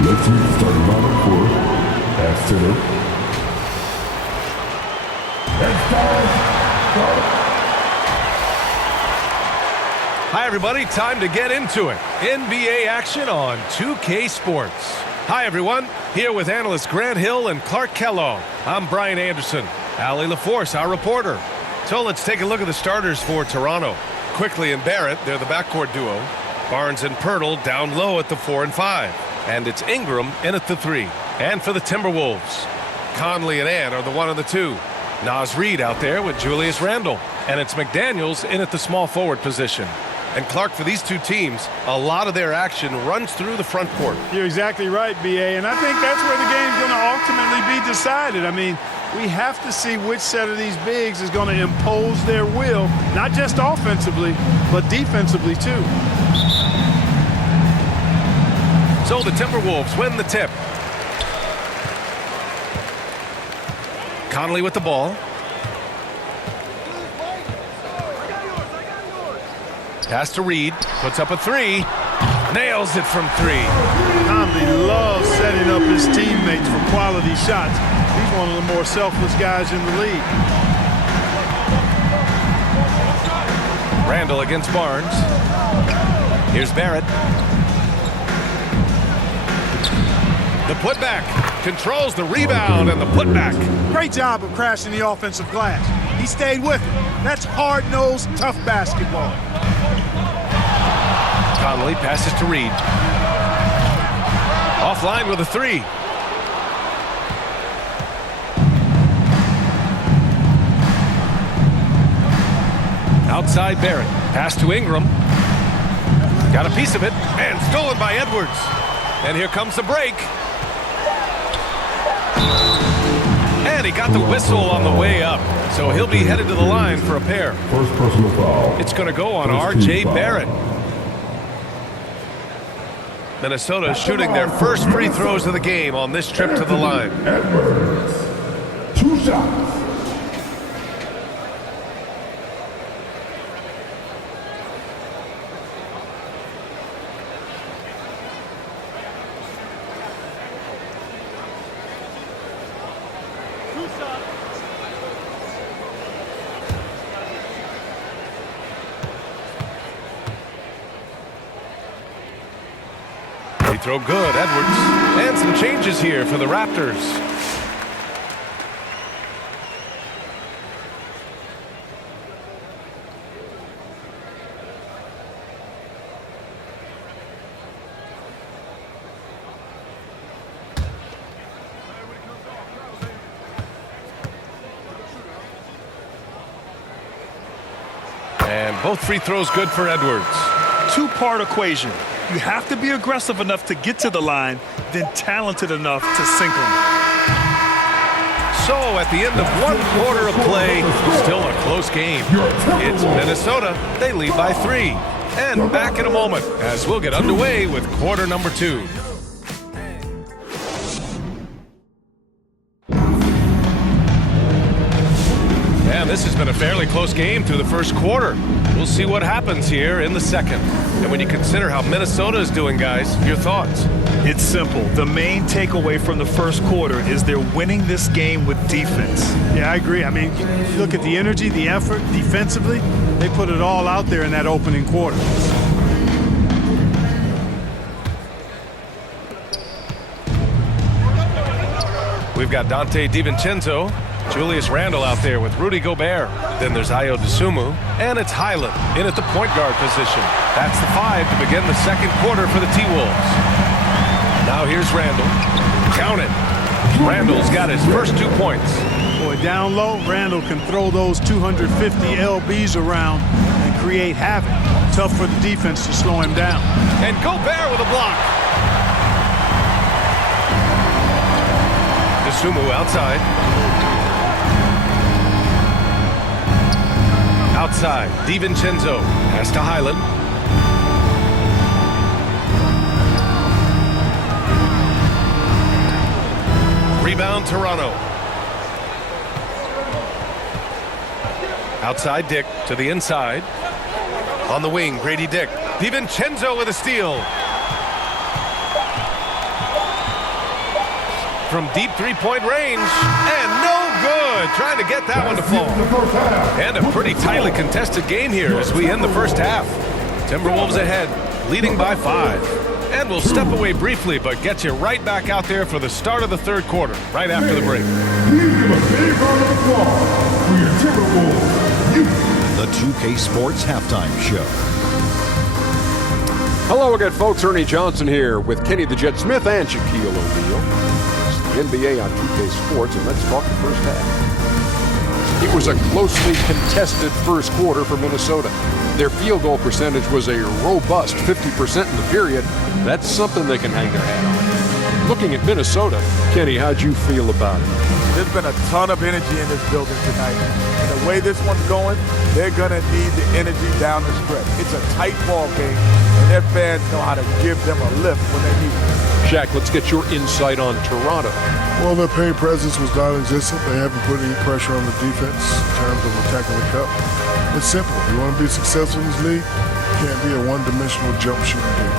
Let's see the starting lineup for at center. Hi, everybody. Time to get into it. NBA action on 2K Sports. Hi, everyone. Here with analysts Grant Hill and Clark Kellogg. I'm Brian Anderson. Allie LaForce, our reporter. So let's take a look at the starters for Toronto. Quickly and Barrett, they're the backcourt duo. Barnes and Pirtle down low at the 4 and 5. And it's Ingram in at the 3. And for the Timberwolves, Conley and Ann are the 1 and the 2. Naz Reid out there with Julius Randle. And it's McDaniels in at the small forward position. And Clark, for these two teams, a lot of their action runs through the front court. You're exactly right, B.A., and I think that's where the game's going to ultimately be decided. I mean, we have to see which set of these bigs is going to impose their will, not just offensively, but defensively, too. So the Timberwolves win the tip. Conley with the ball. Pass to Reid, puts up a 3, nails it from 3. Conley loves setting up his teammates for quality shots. He's one of the more selfless guys in the league. Randle against Barnes. Here's Barrett. The putback, controls the rebound and the putback. Great job of crashing the offensive glass. He stayed with it. That's hard-nosed, tough basketball. Conley passes to Reid. Offline with a 3. Outside Barrett. Pass to Ingram. Got a piece of it and stolen by Edwards. And here comes the break. And he got the whistle on the way up. So he'll be headed to the line for a pair. First personal foul. It's going to go on R.J. Barrett. Minnesota shooting their first free throws of the game on this trip to the line. Edwards. 2 shots. They throw good, Edwards. And some changes here for the Raptors. And both free throws good for Edwards. Two-part equation. You have to be aggressive enough to get to the line, then talented enough to sink them. So at the end of 1 quarter of play, still a close game. It's Minnesota. They lead by 3. And back in a moment as we'll get underway with quarter number 2. And this has been a fairly close game through the first quarter. We'll see what happens here in the second. And when you consider how Minnesota is doing, guys, your thoughts? It's simple. The main takeaway from the first quarter is they're winning this game with defense. Yeah, I agree. I mean, you look at the energy, the effort, defensively, they put it all out there in that opening quarter. We've got Dante DiVincenzo, Julius Randle out there with Rudy Gobert. Then there's Ayo Dosunmu, and it's Highland in at the point guard position. That's the 5 to begin the second quarter for the T-Wolves. Now here's Randle. Count it. Randle's got his first 2 points. Boy, down low, Randle can throw those 250 LBs around and create havoc. Tough for the defense to slow him down. And Gobert with a block. Dosunmu outside. Outside, DiVincenzo. Pass to Highland. Rebound, Toronto. Outside, Dick to the inside. On the wing, Grady Dick. DiVincenzo with a steal. from deep three-point range. And no good. Trying to get that one to fall. And a pretty tightly contested game here as we end the first half. Timberwolves ahead, leading by 5. And we'll step away briefly, but get you right back out there for the start of the third quarter, right after the break. Please give a big round of applause for your Timberwolves youth. The 2K Sports Halftime Show. Hello again, folks. Ernie Johnson here with Kenny the Jet Smith and Shaquille O'Neal. It's the NBA on 2K Sports, and let's talk the first half. It was a closely contested first quarter for Minnesota. Their field goal percentage was a robust 50% in the period. That's something they can hang their hat on. Looking at Minnesota, Kenny, how'd you feel about it? There's been a ton of energy in this building tonight. And the way this one's going, they're going to need the energy down the stretch. It's a tight ball game, and their fans know how to give them a lift when they need it. Shaq, let's get your insight on Toronto. Well, their paint presence was non-existent. They haven't put any pressure on the defense in terms of attacking the cup. It's simple. If you want to be successful in this league, you can't be a one-dimensional jump shooting team.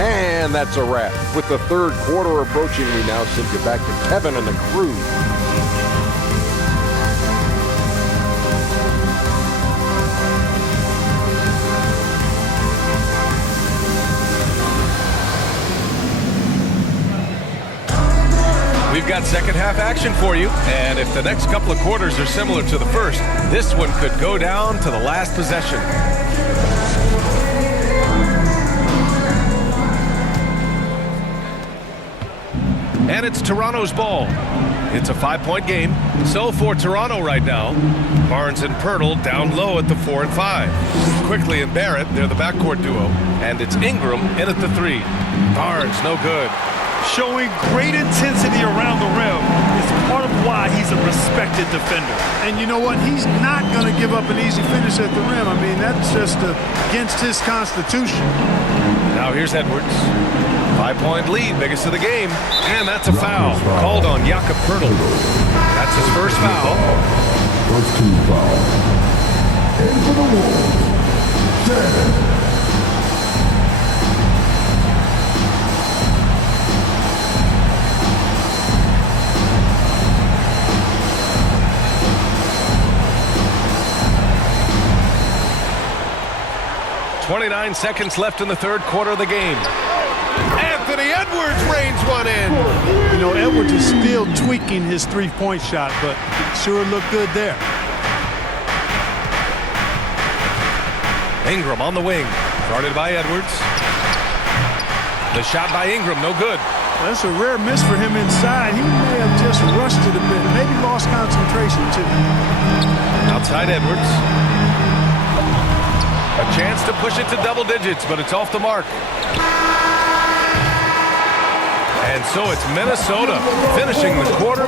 And that's a wrap. With the third quarter approaching, we now send you back to Kevin and the crew. We've got second half action for you, and if the next couple of quarters are similar to the first, this one could go down to the last possession. And it's Toronto's ball. It's a 5-point game. So for Toronto right now, Barnes and Pirtle down low at the 4 and 5. Quickly and Barrett, they're the backcourt duo. And it's Ingram in at the 3. Barnes, no good. Showing great intensity around the rim is part of why he's a respected defender. And you know what? He's not going to give up an easy finish at the rim. I mean, that's just against his constitution. Now here's Edwards. 5-point lead, biggest of the game. And that's a foul called on Jakob Pirtle. That's his first foul. First team foul. And for the Wolves, 7. .29 seconds left in the third quarter of the game. Anthony Edwards reins one in. You know, Edwards is still tweaking his three-point shot, but it sure looked good there. Ingram on the wing, guarded by Edwards. The shot by Ingram, no good. Well, that's a rare miss for him inside. He may have just rushed it a bit, maybe lost concentration too. Outside Edwards. A chance to push it to double digits, but it's off the mark. And so it's Minnesota finishing the quarter